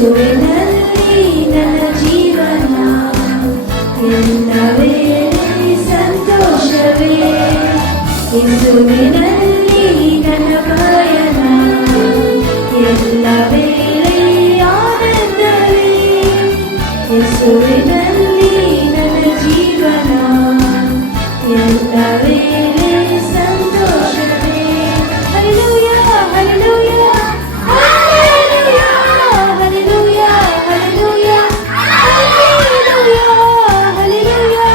ಯೇಸುವಿನಲ್ಲಿ ನನ್ನ ಜೀವನ ಎಲ್ಲವೇ ಸಂತೋಷವೇ ಯೇಸುವಿನಲ್ಲಿ ನನ್ನ ಪಯಣ ಎಲ್ಲವೇ ಆನಂದವೇ ಯೇಸುವಿನಲ್ಲಿ ನನ್ನ ಜೀವನ ಎಲ್ಲವೇ ಸಂತೋಷವೇ hallelujah hallelujah hallelujah hallelujah hallelujah hallelujah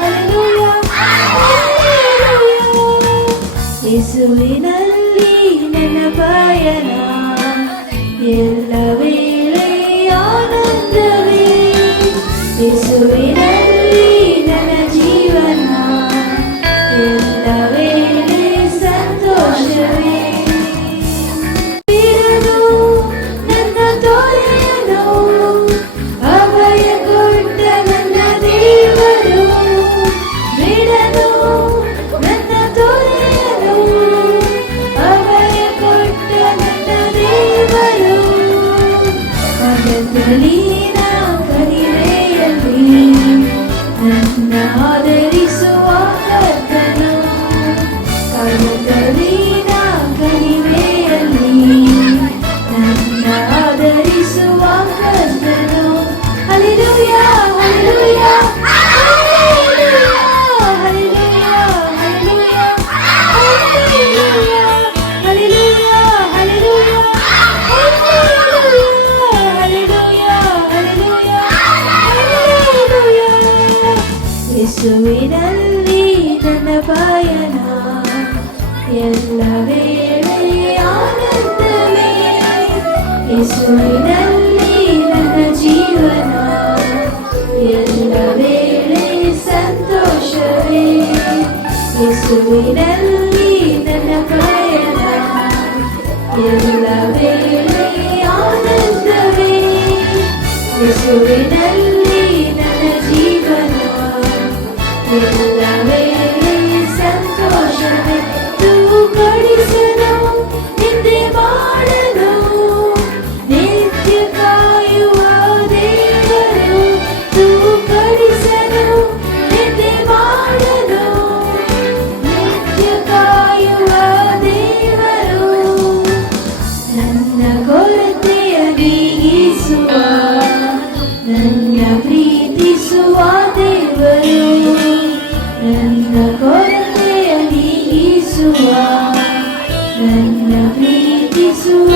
hallelujah ಯೇಸುವಿನಲ್ಲಿ ನನ್ನ ಪಯಣ ಎಲ್ಲ ವೇಳೆ ಆನಂದವೇ ಯೇಸುವಿನಲ್ಲಿ ನನ್ನ ಜೀವನ ಎಲ್ಲ ವೇಳೆ ಸಂತೋಷವೇ ಬಿಡನು ನನ್ನ ತೊರೆಯನು ಅಭಯ ಕೊಟ್ಟ ನನ್ನ ದೇವರು ಬಿಡನು ನನ್ನ ತೊರೆಯನು ಅಭಯ ಕೊಟ್ಟ ನನ್ನ ದೇವರು ಅಗತಲೀನ ಕಣಿವೆಯಲ್ಲಿ ನನ್ನ ಆದರಿಸುವ ಕರ್ತನು ಅಗತಲೀನ ಕಣಿವೆಯಲ್ಲಿ ನನ್ನ ಆದರಿಸುವ ಕರ್ತನು hallelujah hallelujah hallelujah hallelujah hallelujah hallelujah hallelujah ಯೇಸುವಿನಲ್ಲಿ ನನ್ನ ಪಯಣ ಎಲ್ಲ ವೇಳೆ ಆನಂದವೇ ಯೇಸುವಿನಲ್ಲಿ ನನ್ನ ಜೀವನ ಎಲ್ಲ ವೇಳೆ ಸಂತೋಷವೇ ಯೇಸುವಿನಲ್ಲಿ ನನ್ನ ಪಯಣ ಎಲ್ಲ ವೇಳೆ ಆನಂದವೇ ಯೇಸುವಿನಲ್ಲಿ ನನ್ನ ಜೀವನ ಎಲ್ಲ ವೇಳೆ ಸಂತೋಷವೇ ತೂಕಡಿಸಲು ನಿಂದೆ ಮಾಡಲು ನಿತ್ಯ ಕಾಯುವ ದೇವರು ತೂಕಡಿಸಲು ನಿಂದೆ ಮಾಡಲು ನಿತ್ಯ ಕಾಯುವ ದೇವರು ನನ್ನ ಕೊರತೆಯ ನೀಗಿಸುವ ನನ್ನ ಪ್ರೀತಿಸುವ ದೇವರು ನನ್ನ ಕೊರತೆಯ ನೀಗಿಸುವ ನನ್ನ ಪ್ರೀತಿಸುವ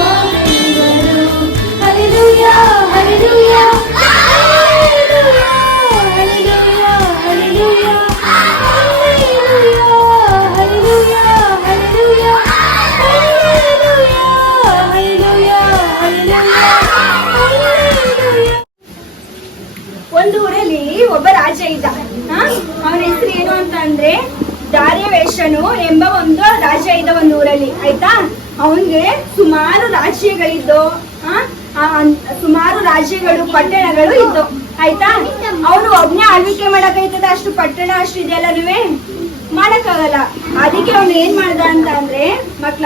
ದೇವರು hallelujah hallelujah hallelujah hallelujah hallelujah hallelujah hallelujah hallelujah hallelujah. ಒಂದು ಊರಲ್ಲಿ ಒಬ್ಬ ರಾಜ ಇದ್ದ. ಅವನ ಹೆಸರು ಏನು ಅಂತ ಅಂದ್ರೆ ದಾರ್ಯವೇಶನು ಎಂಬ ಒಂದು ರಾಜ ಇದ್ದ ಒಂದು ಊರಲ್ಲಿ. ಆಯ್ತಾ, ಅವನ್ಗೆ ಸುಮಾರು ರಾಜ್ಯಗಳಿದ್ದು, ಸುಮಾರು ರಾಜ್ಯಗಳು ಪಟ್ಟಣಗಳು ಇದ್ದು. ಆಯ್ತಾ, ಅವನು ಒಬ್ನೇ ಆಳ್ವಿಕೆ ಮಾಡಕೈತದ, ಅಷ್ಟು ಪಟ್ಟಣ ಅಷ್ಟು ಇದೆಲ್ಲನೂ ಮಾಡಕ್ಕಾಗಲ್ಲ. ಅದಕ್ಕೆ ಅವನು ಏನ್ ಮಾಡ್ದ ಅಂತ ಅಂದ್ರೆ ಮಕ್ಳ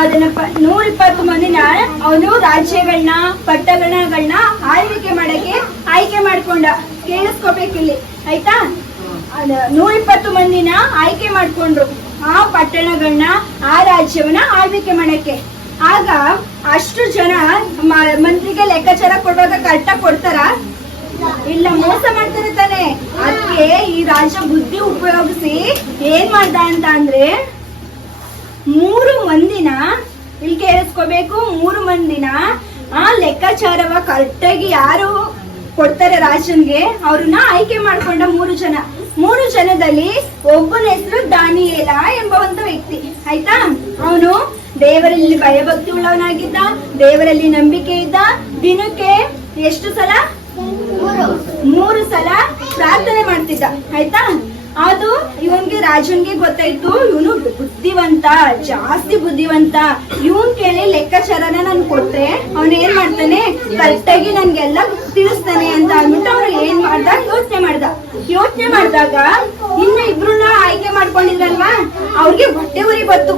ಅದನ್ನ 120 ಮಂದಿನ ಅವನು ರಾಜ್ಯಗಳನ್ನ ಪಟ್ಟಣಗಳನ್ನ ಆಳ್ವಿಕೆ ಮಾಡಕ್ಕೆ ಆಯ್ಕೆ ಮಾಡ್ಕೊಂಡ. ಕೇಳಿಸ್ಕೋಬೇಕಿಲ್ಲಿ. ಆಯ್ತಾ, 120 ಮಂದಿನ ಆಯ್ಕೆ ಮಾಡ್ಕೊಂಡ್ರು ಆ ಪಟ್ಟಣಗಳನ್ನ ಆ ರಾಜ್ಯವನ್ನ ಆಳ್ವಿಕೆ ಮಾಡಕ್ಕೆ. ಆಗ ಅಷ್ಟು ಜನ ಮಂತ್ರಿಗೆ ಲೆಕ್ಕಾಚಾರ ಕೊಡುವಾಗ ಕರೆಕ್ಟಾಗಿ ಕೊಡ್ತಾರ? ಇಲ್ಲ, ಮೋಸ ಮಾಡ್ತಾರೆ ತಾನೆ. ಅದಕ್ಕೆ ಈ ರಾಜ ಬುದ್ಧಿ ಉಪಯೋಗಿಸಿ ಏನ್ ಮಾಡ್ದ ಅಂತ ಅಂದ್ರೆ 3 ಮಂದಿನ, ಇಲ್ಲಿ ಕೇಳಿಸ್ಕೋಬೇಕು, 3 ಮಂದಿನ ಆ ಲೆಕ್ಕಾಚಾರವ ಕರೆಕ್ಟಾಗಿ ಯಾರು ಕೊಡ್ತಾರೆ ರಾಜನ್ಗೆ ಅವ್ರನ್ನ ಆಯ್ಕೆ ಮಾಡ್ಕೊಂಡ. 3 ಜನದಲ್ಲಿ ಒಬ್ಬನ ಹೆಸರು ದಾನಿಯೇಲ ಎಂಬ ಒಂದು ವ್ಯಕ್ತಿ. ಆಯ್ತಾ, ಅವನು ದೇವರಲ್ಲಿ ಭಯಭಕ್ತಿ ಉಳ್ಳವನಾಗಿದ್ದ, ದೇವರಲ್ಲಿ ನಂಬಿಕೆ ಇದ್ದ. ದಿನಕ್ಕೆ ಎಷ್ಟು ಸಲ? 3 ಸಲ ಪ್ರಾರ್ಥನೆ ಮಾಡ್ತಿದ್ದ. ಆಯ್ತಾ, ಅದು ಇವನ್ಗೆ ರಾಜನ್ಗೆ ಗೊತ್ತಾಯ್ತು, ಇವನು ಬುದ್ಧಿವಂತ, ಜಾಸ್ತಿ ಬುದ್ಧಿವಂತ. ಇವನ್ ಕೇಳಿ ಲೆಕ್ಕಾಚಾರನ ನನ್ ಕೊಟ್ರೆ ಅವನ್ ಏನ್ ಮಾಡ್ತಾನೆ, ಕರೆಕ್ಟಾಗಿ ನನ್ಗೆಲ್ಲ ತಿಳಿಸ್ತಾನೆ ಅಂತ ಅಂದ್ಬಿಟ್ಟು ಅವ್ರು ಏನ್ ಮಾಡ್ದ, ಯೋಚನೆ ಮಾಡಿದಾಗ ಇನ್ನ ಇಬ್ರನ್ನ ಆಯ್ಕೆ ಮಾಡ್ಕೊಂಡಿದ್ರಲ್ವಾ, ಅವ್ರಿಗೆ ಹೊಟ್ಟೆ ಉರಿ ಬತ್ತು.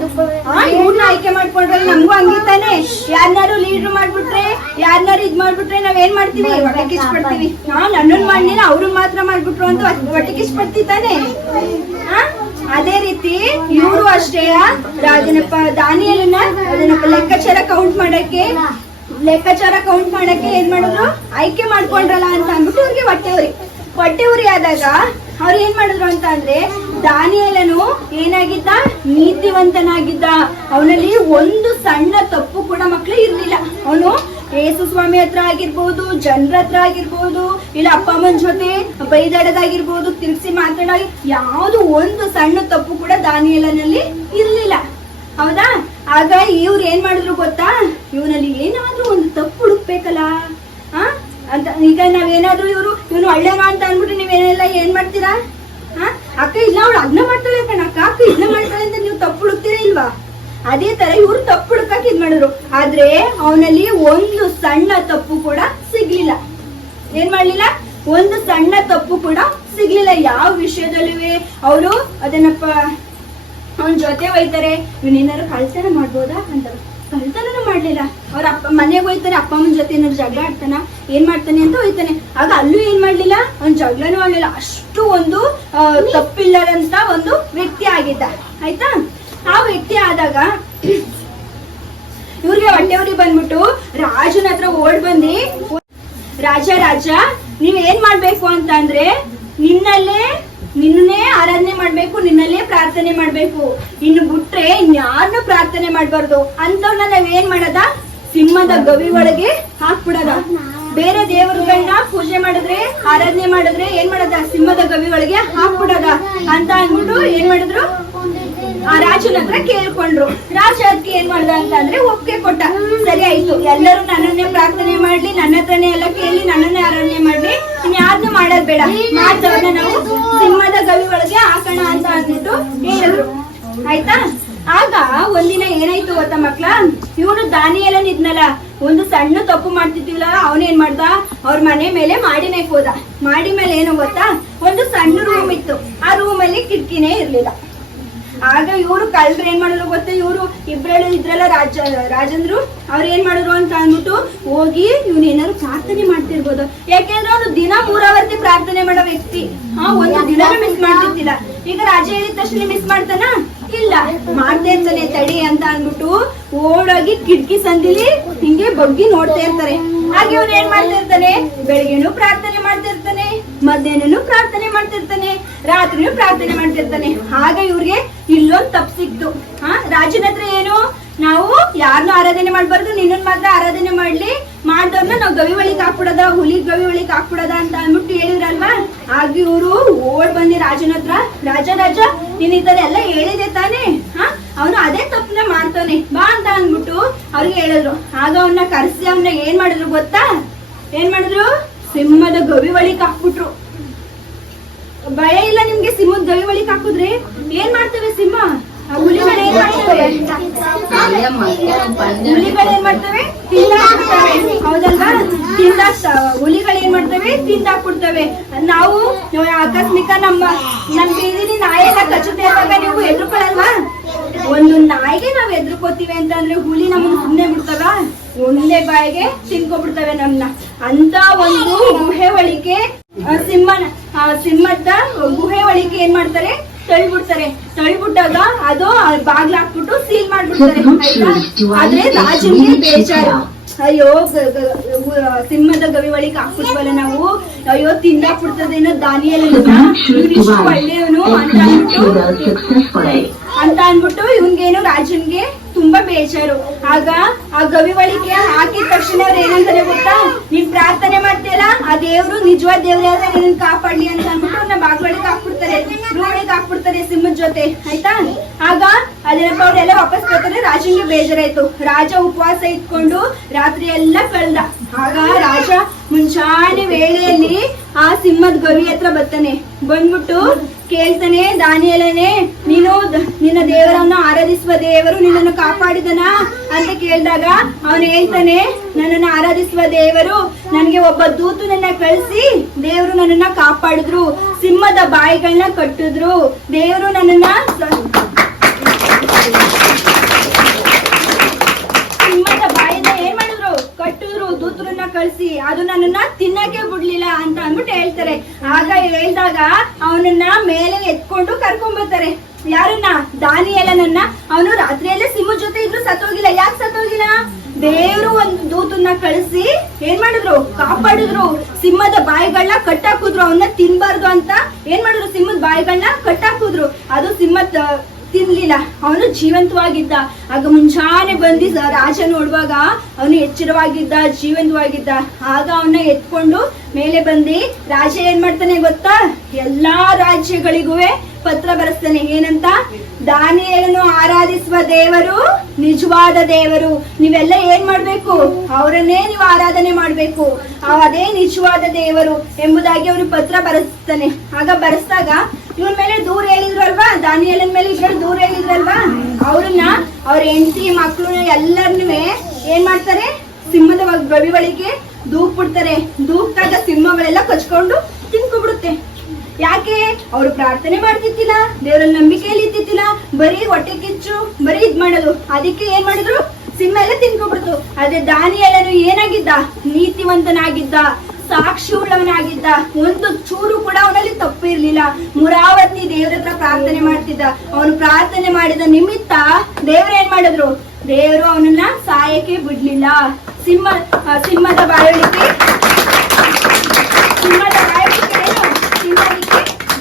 ಇವ್ರನ್ನ ಆಯ್ಕೆ ಮಾಡ್ಕೊಂಡ್ರಲ್ಲ ನಮಗೂ ಹಂಗಿತಾನೆ. ಯಾರನ್ನಾರು ಲೀಡರ್ ಮಾಡ್ಬಿಟ್ರೆ, ಯಾರನ್ನಾರು ಇದ್ ಮಾಡ್ಬಿಟ್ರೆ ನಾವೇನ್ ಮಾಡ್ತೀವಿ, ಹೊಟ್ಟೆಗೆ ಇಷ್ಟಪಡ್ತೀವಿ. ನನ್ನನ್ ಮಾಡ್ಲಿಲ್ಲ ಅವ್ರನ್ನ ಮಾತ್ರ ಮಾಡ್ಬಿಟ್ರು ಅಂತ ಹೊಟ್ಟೆಗೆ ಇಷ್ಟಪಡ್ತಿದ್ದಾನೆ. ಅದೇ ರೀತಿ ಇವರು ಅಷ್ಟೇ ಅದನ್ನಪ್ಪ ದಾನಿಯೇಲನ ಅದನ್ನಪ್ಪ ಲೆಕ್ಕಾಚಾರ ಕೌಂಟ್ ಮಾಡಕ್ಕೆ ಏನ್ ಮಾಡಿದ್ರು, ಆಯ್ಕೆ ಮಾಡ್ಕೊಂಡ್ರಲ್ಲ ಅಂತ ಅಂದ್ಬಿಟ್ಟು ಇವ್ರಿಗೆ ಹೊಟ್ಟೆ ಉರಿ ಆದಾಗ ಅವ್ರು ಏನ್ ಮಾಡಿದ್ರು ಅಂತ ಅಂದ್ರೆ, ದಾನಿಯೇಲನು ಏನಾಗಿದ್ದ, ನೀತಿವಂತನಾಗಿದ್ದ. ಅವನಲ್ಲಿ ಒಂದು ಸಣ್ಣ ತಪ್ಪು ಕೂಡ ಮಕ್ಳು ಇರ್ಲಿಲ್ಲ. ಅವನು ಯೇಸು ಸ್ವಾಮಿ ಹತ್ರ ಆಗಿರ್ಬೋದು, ಜನರ ಹತ್ರ ಆಗಿರ್ಬೋದು, ಇಲ್ಲ ಅಪ್ಪ ಅಮ್ಮನ ಜೊತೆ ಬೈದಾಡೋದಾಗಿರ್ಬೋದು, ತಿರ್ಗಿಸಿ ಮಾತಾಡೋದು, ಯಾವ್ದು ಒಂದು ಸಣ್ಣ ತಪ್ಪು ಕೂಡ ದಾನಿಯೇಲನಲ್ಲಿ ಇರ್ಲಿಲ್ಲ. ಹೌದಾ? ಆಗ ಇವ್ರು ಏನ್ ಮಾಡಿದ್ರು ಗೊತ್ತಾ, ಇವನಲ್ಲಿ ಏನಾದ್ರೂ ಒಂದು ತಪ್ಪು ಹುಡುಕ್ಬೇಕಲ್ಲ ಅಂತ. ಈಗ ನಾವೇನಾದ್ರೂ ಇವನು ಒಳ್ಳೆನೋ ಅಂತ ಅಂದ್ಬಿಟ್ಟು ನೀವೇನೆಲ್ಲ ಏನ್ ಮಾಡ್ತೀರಾ, ಅಕ್ಕ ಇಲ್ಲ ಅವಳು ಅದನ್ನ ಮಾಡ್ತಾಳೆ ಕಣಕ್ಕ, ಅಕ್ಕ ಇದನ್ನ ಮಾಡ್ತಾಳೆ ಅಂತ ನೀವು ತಪ್ಪು ಹುಡುಕ್ತೀರಾ ಇಲ್ವಾ? ಅದೇ ತರ ಇವ್ರು ತಪ್ಪು ಹುಡುಕಕ್ಕೆ ಇದ್ ಮಾಡಿದ್ರು. ಆದ್ರೆ ಅವನಲ್ಲಿ ಒಂದು ಸಣ್ಣ ತಪ್ಪು ಕೂಡ ಸಿಗ್ಲಿಲ್ಲ. ಏನ್ ಮಾಡ್ಲಿಲ್ಲ, ಒಂದು ಸಣ್ಣ ತಪ್ಪು ಕೂಡ ಸಿಗ್ಲಿಲ್ಲ. ಯಾವ ವಿಷಯದಲ್ಲಿವೆ ಅವರು ಅದನ್ನಪ್ಪ ಅವನ್ ಜೊತೆ ಹೋಯ್ತಾರೆ, ಇವನೇನಾದ್ರು ಕಳ್ತನ ಮಾಡ್ಬೋದಾ ಅಂತ. ಕಳ್ತನೂ ಮಾಡ್ಲಿಲ್ಲ. ಅವ್ರ ಅಪ್ಪ ಮನೆಗೆ ಹೋಯ್ತಾನೆ, ಅಪ್ಪ ಅಮ್ಮನ ಜೊತೆ ಏನಾದ್ರು ಜಗಳ ಆಡ್ತಾನ, ಏನ್ ಮಾಡ್ತಾನೆ ಅಂತ ಹೋಯ್ತಾನೆ. ಆಗ ಅಲ್ಲೂ ಏನ್ ಮಾಡ್ಲಿಲ್ಲ, ಅವ್ನ್ ಜಗಳನೂ ಮಾಡ್ಲಿಲ್ಲ. ಅಷ್ಟು ಒಂದು ತಪ್ಪಿಲ್ಲದಂತ ಒಂದು ವ್ಯಕ್ತಿ ಆಗಿದ್ದ. ಆಯ್ತಾ? ಆ ವ್ಯಕ್ತಿ ಆದಾಗ ಇವ್ರಿಗೆ ಹೊಟ್ಟೆವ್ರಿಗೆ ಬಂದ್ಬಿಟ್ಟು ರಾಜನ ಹತ್ರ ಓಡ್ ಬಂದಿ, ರಾಜ ನೀವ್ ಏನ್ ಮಾಡ್ಬೇಕು ಅಂತ ಅಂದ್ರೆ, ನಿನ್ನೇ ಆರಾಧನೆ ಮಾಡ್ಬೇಕು, ನಿನ್ನಲ್ಲೇ ಪ್ರಾರ್ಥನೆ ಮಾಡ್ಬೇಕು. ಇನ್ನು ಬಿಟ್ರೆ ಇನ್ಯಾರನ್ನೂ ಪ್ರಾರ್ಥನೆ ಮಾಡ್ಬಾರ್ದು ಅಂತವ್ನ ನಾವೇನ್ ಮಾಡದ, ಸಿಂಹದ ಗವಿ ಒಳಗೆ ಹಾಕ್ಬಿಡದ. ಬೇರೆ ದೇವರುಗಳನ್ನ ಪೂಜೆ ಮಾಡಿದ್ರೆ, ಆರಾಧನೆ ಮಾಡಿದ್ರೆ ಏನ್ ಮಾಡದ, ಸಿಂಹದ ಗವಿ ಒಳಗೆ ಹಾಕ್ಬಿಡದ ಅಂತ ಅಂದ್ಬಿಟ್ಟು ಏನ್ ಮಾಡಿದ್ರು, ಆ ರಾಜನ ಹತ್ರ ಕೇಳ್ಕೊಂಡ್ರು. ರಾಜ ಅದಕ್ಕೆ ಏನ್ ಮಾಡ್ದ ಅಂತ ಅಂದ್ರೆ ಒಪ್ಪಿಗೆ ಕೊಟ್ಟ. ಸರಿ ಆಯ್ತು, ಎಲ್ಲರೂ ನನ್ನನ್ನೇ ಪ್ರಾರ್ಥನೆ ಮಾಡ್ಲಿ, ನನ್ನ ಹತ್ರನೇ ಎಲ್ಲ ಕೇಳಿ, ನನ್ನನ್ನೇ ಆರಾಧನೆ ಮಾಡ್ಲಿ, ಇನ್ಯಾರ್ನು ಮಾಡೋದ್ ಬೇಡ, ಮಾಡ್ದವ್ರನ್ನ ನಾವು ಸಿಂಹದ ಗವಿ ಒಳಗೆ ಹಾಕೋಣ ಅಂತ ಅಂದ್ಬಿಟ್ಟು ಹೇಳಿದ್ರು. ಆಯ್ತಾ? ಆಗ ಒಂದಿನ ಏನಾಯ್ತು ಗೊತ್ತಾ ಮಕ್ಳ, ಇವನು ದಾನಿಯೇಲನ್ ಇದ್ನಲ್ಲ, ಒಂದು ಸಣ್ಣ ತಪ್ಪು ಮಾಡ್ತಿದ್ದಿಲ್ಲ, ಅವನೇನ್ ಮಾಡ್ದ, ಅವ್ರ ಮನೆ ಮೇಲೆ ಮಾಡಿ ಮೇಲೆ ಹೋದ. ಮಾಡಿ ಮೇಲೆ ಏನು ಗೊತ್ತಾ, ಒಂದು ಸಣ್ಣ ರೂಮ್ ಇತ್ತು, ಆ ರೂಮಲ್ಲಿ ಕಿಟಕಿನೇ ಇರ್ಲಿಲ್ಲ. ಆಗ ಇವ್ರು ಕಳ್ರು ಏನ್ ಮಾಡಿದ್ರು ಗೊತ್ತಾ, ಇವ್ರು ಇದ್ರಲ್ಲ ರಾಜಂದ್ರು, ಅವ್ರ ಏನ್ ಮಾಡಿದ್ರು ಅಂತ ಅಂದ್ಬಿಟ್ಟು ಹೋಗಿ ಇವ್ನ ಏನಾದ್ರು ಪ್ರಾರ್ಥನೆ ಮಾಡ್ತಿರ್ಬೋದು. ಯಾಕೆಂದ್ರೆ ಅವನು ದಿನ 3 ಅವರ್ತಿ ಪ್ರಾರ್ಥನೆ ಮಾಡೋ ವ್ಯಕ್ತಿ. ಒಂದು ದಿನನೂ ಮಿಸ್ ಮಾಡ್ತಿರ್ತಿಲ್ಲ. ಈಗ ರಾಜ ಹೇಳಿದ ತಕ್ಷಣ ಮಿಸ್ ಮಾಡ್ತಾನ, ಇಲ್ಲ ಮಾಡ್ತಾ ಇರ್ತಾನೆ ತಡಿ ಅಂತ ಅಂದ್ಬಿಟ್ಟು ಓಡೋಗಿ ಕಿಟಕಿ ಸಂದಿಲಿ ಹಿಂಗೆ ಬಗ್ಗಿ ನೋಡ್ತಾ ಇರ್ತಾರೆ. ಹಾಗೆ ಇವ್ನು ಏನ್ ಮಾಡ್ತಾ ಇರ್ತಾನೆ, ಬೆಳಿಗ್ಗೆನೂ ಪ್ರಾರ್ಥನೆ ಮಾಡ್ತಿರ್ತಾನೆ, ಮಧ್ಯಾಹ್ನನು ಪ್ರಾರ್ಥನೆ ಮಾಡ್ತಿರ್ತಾನೆ, ರಾತ್ರಿನೂ ಪ್ರಾರ್ಥನೆ ಮಾಡ್ತಿರ್ತಾನೆ. ಆಗ ಇವ್ರಿಗೆ ಇಲ್ಲೊಂದ್ ತಪ್ಪು ಸಿಕ್ತು. ರಾಜನ ಹತ್ರ ಏನು, ನಾವು ಯಾರನ್ನೂ ಆರಾಧನೆ ಮಾಡ್ಬಾರ್ದು, ನಿನ್ನನ್ ಮಾತ್ರ ಆರಾಧನೆ ಮಾಡ್ದವ್ರನ್ನ ನಾವು ಗವಿ ಒಳಗ್ ಹಾಕ್ಬಿಡದ, ಹುಲಿ ಗವಿ ಒಳಗ್ ಹಾಕ್ಬಿಡದ ಅಂತ ಅಂದ್ಬಿಟ್ಟು ಹೇಳಿದ್ರಲ್ವಾ. ಆಗ ಇವ್ರು ಓಡ್ ಬಂದಿ ರಾಜನ ಹತ್ರ, ರಾಜ ನೀನ್ ಈ ತರ ಎಲ್ಲ ಹೇಳಿದೆ ತಾನೆ, ಅವನು ಅದೇ ತಪ್ಪನ್ನ ಮಾಡ್ತಾನೆ ಬಾ ಅಂತ ಅಂದ್ಬಿಟ್ಟು ಅವ್ರಿಗೆ ಹೇಳಿದ್ರು. ಆಗ ಅವನ್ನ ಕರೆಸಿ ಅವನ್ನ ಏನ್ ಮಾಡಿದ್ರು ಗೊತ್ತಾ, ಸಿಂಹದ ಗವಿ ಒಳಗ್ ಹಾಕ್ಬಿಟ್ರು. ಭಯ ಇಲ್ಲ ನಿಮ್ಗೆ? ಸಿಂಹದ ಗವಿ ಒಳಗ್ ಹಾಕಿದ್ರೆ ಏನ್ ಮಾಡ್ತವೆ ಸಿಂಹ? ಹುಲಿಗಳೇನ್ ಮಾಡ್ತವೆ? ಹೌದಲ್ವಾ? ಹುಲಿಗಳೇನ್ ಮಾಡ್ತವೆ? ತಿಂದಾಕ್ಬಿಡ್ತವೆ. ನಾವು ಆಕಸ್ಮಿಕ ನಮ್ಮ ಬೀದಿಲಿ ನಾಯೆಲ್ಲ ಕಚ್ಚುತ್ತೆ ಅಂದಾಗ ನೀವು ಎದುರುಕೊಳ್ಳಲ್ವಾ? ಒಂದು ನಾಯಿಗೆ ನಾವ್ ಎದುರ್ಕೋತೀವಿ ಅಂತಂದ್ರೆ ಹುಲಿ ನಮ್ಮನ್ನ ಸುಮ್ನೆ ಬಿಡ್ತಾವ? ಒಂದೇ ಬಾಯಿಗೆ ತಿನ್ಕೊಬಿಡ್ತವೆ ನಮ್ನ. ಅಂತ ಒಂದು ಗುಹೆ ಒಳಗೆ ಸಿಂಹದ ಗುಹೆ ಒಳಗೆ ಏನ್ ಮಾಡ್ತಾರೆ, ತಳ್ಬಿಟ್ಟಾಗ ಅದು ಬಾಗ್ಲ ಹಾಕ್ಬಿಟ್ಟು ಸೀಲ್ ಮಾಡ್ಬಿಡ್ತಾರೆ. ಆದ್ರೆ ರಾಜನಿಗೆ ಬೇಜಾರು, ಅಯ್ಯೋ ಸಿಂಹದ ಗವಿ ಒಳಗೆ ಹಾಕ್ಬಿಟ್ವಲ್ಲ ನಾವು, ಅಯ್ಯೋ ತಿಂದಾಕ್ಬಿಡ್ತದೇನೋ ದಾನಿಯೇಲನ್ನ, ಇವ್ರಿಷ್ಟು ಒಳ್ಳೆಯವನು ಅಂತ ಅಂದ್ಬಿಟ್ಟು ಇವನ್ಗೇನು ರಾಜನ್ಗೆ ತುಂಬಾ ಬೇಜಾರು. ಆಗ ಆ ಗವಿ ಒಳಗೆ ಹಾಕಿದ ತಕ್ಷಣ ಅವ್ರು ಏನಂತಾರೆ ಗೊತ್ತಾ, ನೀನ್ ಪ್ರಾರ್ಥನೆ ಮಾಡ್ತೀಯಲ್ಲ ಆ ದೇವ್ರು ನಿಜವಾದ ದೇವ್ರ ಯಾವ್ದು ನಿನ್ನ ಕಾಪಾಡ್ಲಿ ಅಂತ ಅಂದ್ಬಿಟ್ಟು ಅವ್ರನ್ನ ಬಾಗ್ಲೊಳಗೆ ಹಾಕ್ಬಿಡ್ತಾರೆ, ರೂಮೊಳಗೆ ಹಾಕ್ಬಿಡ್ತಾರೆ ಸಿಂಹದ ಜೊತೆ. ಆಯ್ತಾ? ಆಗ ಅದೇನಪ್ಪ ಅವ್ರೆಲ್ಲ ವಾಪಸ್ ಬರ್ತಾರೆ. ರಾಜನ್ಗೆ ಬೇಜಾರಾಯ್ತು. ರಾಜ ಉಪವಾಸ ಇಟ್ಕೊಂಡು ರಾತ್ರಿ ಎಲ್ಲ ಕಳ್ದ. ಆಗ ರಾಜ ಮುಂಚಾನೆ ವೇಳೆಯಲ್ಲಿ ಆ ಸಿಂಹದ ಗವಿ ಹತ್ರ ಬರ್ತಾನೆ. ಬಂದ್ಬಿಟ್ಟು ಕೇಳ್ತಾನೆ, ದಾನಿಯೇಲನೇ ನೀನು ನಿನ್ನ ದೇವರನ್ನು ಆರಾಧಿಸುವ ದೇವರು ನಿನ್ನನ್ನು ಕಾಪಾಡಿದನ ಅಂತ ಕೇಳಿದಾಗ ಅವನು ಹೇಳ್ತಾನೆ, ನನ್ನನ್ನು ಆರಾಧಿಸುವ ದೇವರು ನನ್ಗೆ ಒಬ್ಬ ದೂತನನ್ನ ಕಳಿಸಿ ದೇವರು ನನ್ನನ್ನ ಕಾಪಾಡಿದ್ರು, ಸಿಂಹದ ಬಾಯಿಗಳನ್ನ ಕಟ್ಟಿದ್ರು, ದೇವರು ನನ್ನನ್ನ ಕಳ್ಸಿ, ಅದು ನನ್ನನ್ನ ತಿನ್ನಕ್ಕೆ ಬಿಡ್ಲಿಲ್ಲ ಅಂತ ಅಂದ್ಬಿಟ್ಟು ಹೇಳ್ತಾರೆ. ಆಗ ಹೇಳ್ದಾಗ ಅವನನ್ನ ಮೇಲೆ ಎತ್ಕೊಂಡು ಕರ್ಕೊಂಡ್ ಬರ್ತಾರೆ. ಯಾರನ್ನ? ದಾನಿಯೇಲನನ್ನ. ಅವನು ರಾತ್ರಿಯಲ್ಲೇ ಸಿಂಹದ ಜೊತೆ ಇದ್ರು ಸತ್ತೋಗಿಲ್ಲ. ಯಾಕೆ ಸತ್ತೋಗಿಲ್ಲ? ದೇವ್ರು ಒಂದು ದೂತನ್ನ ಕಳಿಸಿ ಏನ್ ಮಾಡಿದ್ರು? ಕಾಪಾಡಿದ್ರು. ಸಿಂಹದ ಬಾಯಿಗಳನ್ನ ಕಟ್ಟಾಕಿದ್ರು. ಅವನ್ನ ತಿನ್ಬಾರ್ದು ಅಂತ ಏನ್ ಮಾಡಿದ್ರು? ಸಿಂಹದ ಬಾಯಿಗಳನ್ನ ಕಟ್ಟಾಕಿದ್ರು. ಅದು ಸಿಂಹ ತಿನ್ಲಿಲ್ಲ. ಅವನು ಜೀವಂತವಾಗಿದ್ದ. ಆಗ ಮುಂಜಾನೆ ಬಂದಿ ರಾಜ ನೋಡುವಾಗ ಅವನು ಎಚ್ಚರವಾಗಿದ್ದ, ಜೀವಂತವಾಗಿದ್ದ. ಆಗ ಅವನ್ನ ಎತ್ಕೊಂಡು ಮೇಲೆ ಬಂದಿ ರಾಜ ಏನ್ ಮಾಡ್ತಾನೆ ಗೊತ್ತಾ? ಎಲ್ಲಾ ರಾಜ್ಯಗಳಿಗೂ ಪತ್ರ ಬರೆಸ್ತಾನೆ. ಏನಂತ? ದಾನಿಯೇಲನು ಆರಾಧಿಸುವ ದೇವರು ನಿಜವಾದ ದೇವರು. ನೀವೆಲ್ಲ ಏನ್ ಮಾಡ್ಬೇಕು? ಅವರನ್ನೇ ನೀವು ಆರಾಧನೆ ಮಾಡ್ಬೇಕು. ಅದೇ ನಿಜವಾದ ದೇವರು ಎಂಬುದಾಗಿ ಅವನು ಪತ್ರ ಬರೆಸ್ತಾನೆ. ಆಗ ಬರೆಸ್ದಾಗ ಇವನ್ ಮೇಲೆ ದೂರ ಹೇಳಿದ್ರು ಅಲ್ವಾ? ದಾನಿಯೇಲನ ಮೇಲೆ ಇಬ್ಬರು ದೂರ ಹೇಳಿದ್ರಲ್ವಾ? ಅವ್ರನ್ನ ಅವ್ರ ಹೆಂಡತಿ ಮಕ್ಕಳು ಎಲ್ಲರನ್ನೂ ಏನ್ ಮಾಡ್ತಾರೆ? ಸಿಂಹದ ಗವಿಗಳಿಗೆ ದೂಕ್ಬಿಡ್ತಾರೆ. ದೂಕ್ದಾಗ ಸಿಂಹಗಳೆಲ್ಲ ಕಚ್ಕೊಂಡು ತಿನ್ಕೊಬಿಡುತ್ತೆ. ಯಾಕೆ? ಅವ್ರು ಪ್ರಾರ್ಥನೆ ಮಾಡ್ತಿದ್ದಿಲ್ಲ, ದೇವರಲ್ಲಿ ನಂಬಿಕೆಯಲ್ಲಿ ಇದ್ದಿದ್ದಿಲ್ಲ, ಬರೀ ಹೊಟ್ಟೆ ಕಿಚ್ಚು, ಬರೀ ಇದ್ ಮಾಡೋದು. ಅದಕ್ಕೆ ಏನ್ ಮಾಡಿದ್ರು? ಸಿಂಹ ಎಲ್ಲ ತಿನ್ಕೊಬಿಡ್ತು. ಅದೇ ದಾನಿಯೇಲನು ಏನಾಗಿದ್ದ? ನೀತಿವಂತನಾಗಿದ್ದ, ಸಾಕ್ಷಿ ಉಳ್ಳವನಾಗಿದ್ದ. ಒಂದು ಚೂರು ಕೂಡ ಅವನಲ್ಲಿ ತಪ್ಪು ಇರ್ಲಿಲ್ಲ. ಮುರಾವತಿ ದೇವ್ರ ಹತ್ರ ಪ್ರಾರ್ಥನೆ ಮಾಡ್ತಿದ್ದ. ಅವನು ಪ್ರಾರ್ಥನೆ ಮಾಡಿದ ನಿಮಿತ್ತ ದೇವ್ರ ಏನ್ ಮಾಡಿದ್ರು? ದೇವರು ಅವನನ್ನ ಸಾಯಕ್ಕೆ ಬಿಡ್ಲಿಲ್ಲ. ಸಿಂಹದ ಬಾಯೊಳಿಕೆ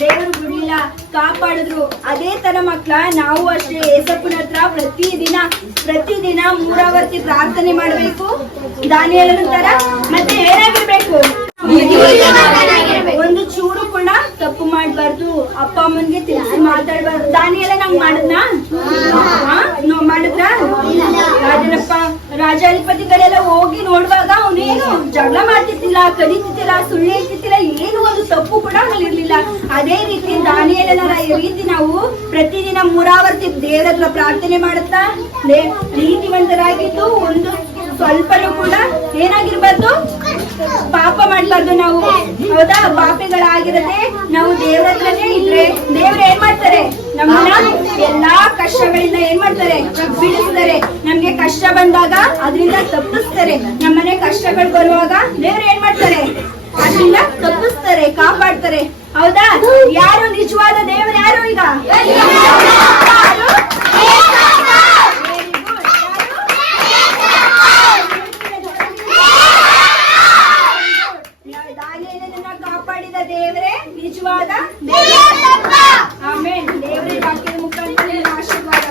ದೇವರು ಬಿಡ್ಲಿಲ್ಲ, ಕಾಪಾಡಿದ್ರು. ಅದೇ ತರ ಮಕ್ಳ ನಾವು ಅಷ್ಟೇ ಏಸಪ್ಪನ ಹತ್ರ ಪ್ರತಿದಿನ ಮೂರಾವರ್ತಿ ಪ್ರಾರ್ಥನೆ ಮಾಡಬೇಕು. ದಾನಿಯೇಲನ ತರ ಮತ್ತೆ ಏನಾಗಿರ್ಬೇಕು? ಒಂದು ಚೂರು ಕೂಡ ತಪ್ಪು ಮಾಡ್ಬಾರ್ದು. ಅಪ್ಪ ಅಮ್ಮನ್ಗೆ ತಿಳಿಸಿ ಮಾತಾಡ್ಬಾರ್ದು. ದಾನಿಯೇಲ ನಂಗ್ ಮಾಡಿದ್ನ? ಮಾಡಿದ್ರ? ರಾಜಾಧಿಪತಿಗಳೆಲ್ಲ ಹೋಗಿ ನೋಡುವಾಗ ಅವನೇನು ಜಗಳ ಮಾಡ್ತಿದ್ದಿಲ್ಲ, ಕಲಿತಿದ್ದಿಲ್ಲ, ಸುಳ್ಳು ಹೇಳ್ತಿದ್ದಿಲ್ಲ, ಏನು ಒಂದು ತಪ್ಪು ಕೂಡ ಅವನಲ್ಲಿ ಇರ್ಲಿಲ್ಲ. ಅದೇ ರೀತಿ ದಾನಿಯೇಲನ ರೀತಿ ನಾವು ಪ್ರತಿದಿನ ಮೂರಾವರ್ತಿ ದೇವರ ಹತ್ರ ಪ್ರಾರ್ಥನೆ ಮಾಡುತ್ತಾ ನೀತಿವಂತರಾಗಿದ್ದು ಒಂದು ಸ್ವಲ್ಪನೂ ಕೂಡ ಏನಾಗಿರ್ಬಾರ್ದು? ಪಾಪ ಮಾಡ್ಬಾರ್ದು ನಾವು. ಹೌದಾ? ಪಾಪಿಗಳಾಗಿರದೆ ನಾವು ದೇವ್ರ ಹತ್ರನೇ ಇದ್ರೆ ದೇವ್ರು ಏನ್ ಮಾಡ್ತಾರೆ? ನಮ್ಮನ್ನ ಎಲ್ಲಾ ಕಷ್ಟಗಳಿಂದ ಏನ್ ಮಾಡ್ತಾರೆ? ಬಿಡಿಸ್ತಾರೆ. ನಮ್ಗೆ ಕಷ್ಟ ಬಂದಾಗ ಅದರಿಂದ ತಪ್ಪಿಸ್ತಾರೆ. ನಮ್ಮನೆ ಕಷ್ಟಗಳು ಬರುವಾಗ ದೇವ್ರು ಏನ್ ಮಾಡ್ತಾರೆ? ಅದರಿಂದ ತಪ್ಪಿಸ್ತಾರೆ, ಕಾಪಾಡ್ತಾರೆ. ಹೌದಾ? ಯಾರು ನಿಜವಾದ ದೇವರು? ಯಾರು? ಈಗ ಕಾಪಾಡಿದ ದೇವರೇ ನಿಜವಾದ ದೇವರು. ಆಮೇನ್. ದೇವರೇ ವಾಕ್ಯದ ಮುಖಾಂತರ ಆಶೀರ್ವಾದ.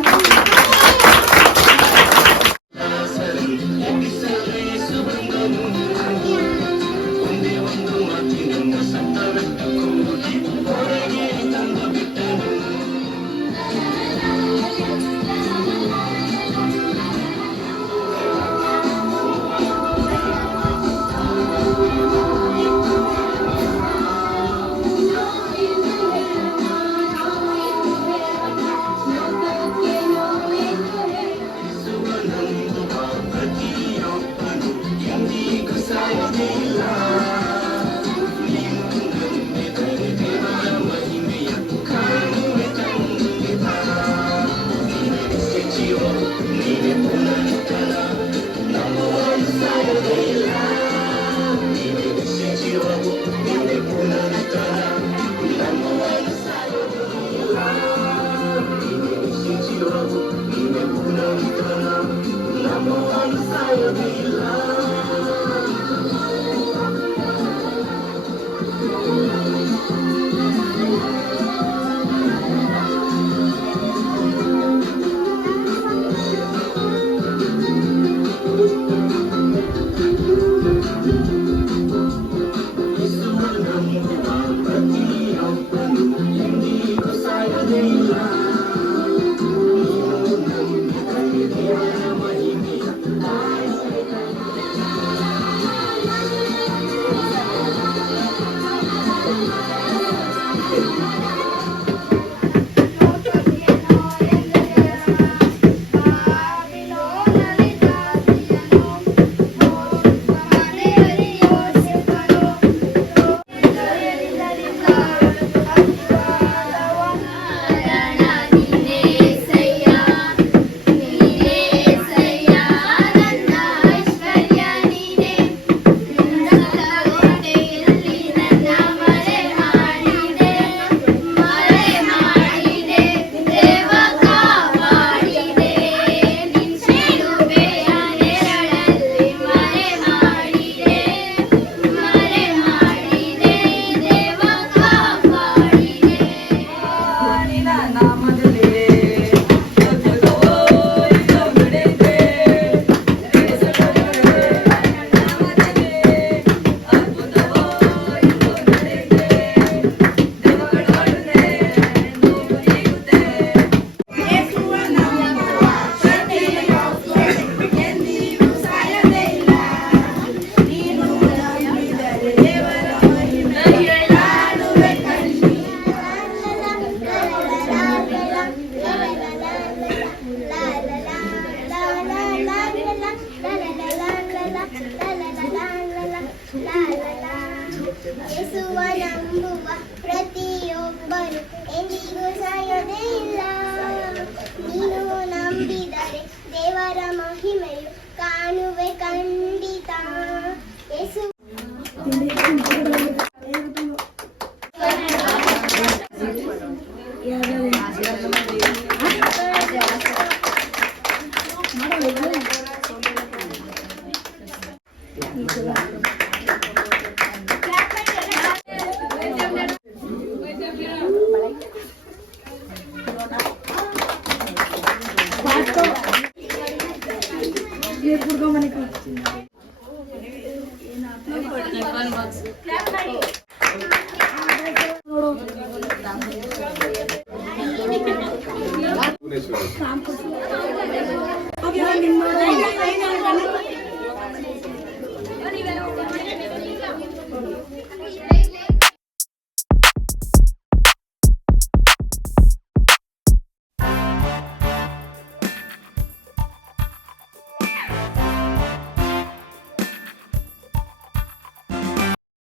ನಾಮದಲ್ಲಿ ಅದ್ಭುತವೋ ಇದು ನಡೆದಿದೆ. ಯೇಸುವೇ ನಾಮದಲ್ಲಿ ಅದ್ಭುತವೋ ಇದು ನಡೆದಿದೆ. ದೇವರೊಡನೆ ನುಡಿಯುತ್ತೆ. ಯೇಸುವ ನಾಮವು ಶಕ್ತಿಯಾಗಿದೆ, ಎಂದಿಗೂ ಸಾಯದೇ ಇಲ್ಲ. ನೀನು ನಂಬಿದರೆ ದೇವರ ಮಹಿಮೆ ಹೇಳಾಡುವೆ ಕಣ್ಣಿ. ಯೇಸುವ ನಂಬುವ ಪ್ರತಿಯೊಬ್ಬರು ಎಂದಿಗೂ ಸಾಯದೇ ಇಲ್ಲ. ನೀನು ನಂಬಿದರೆ ದೇವರ ಮಹಿಮೆಯು ಕಾಣುವೆ ಖಂಡಿತ. ಯೇಸು ಭುವನೇಶ್ವರಿ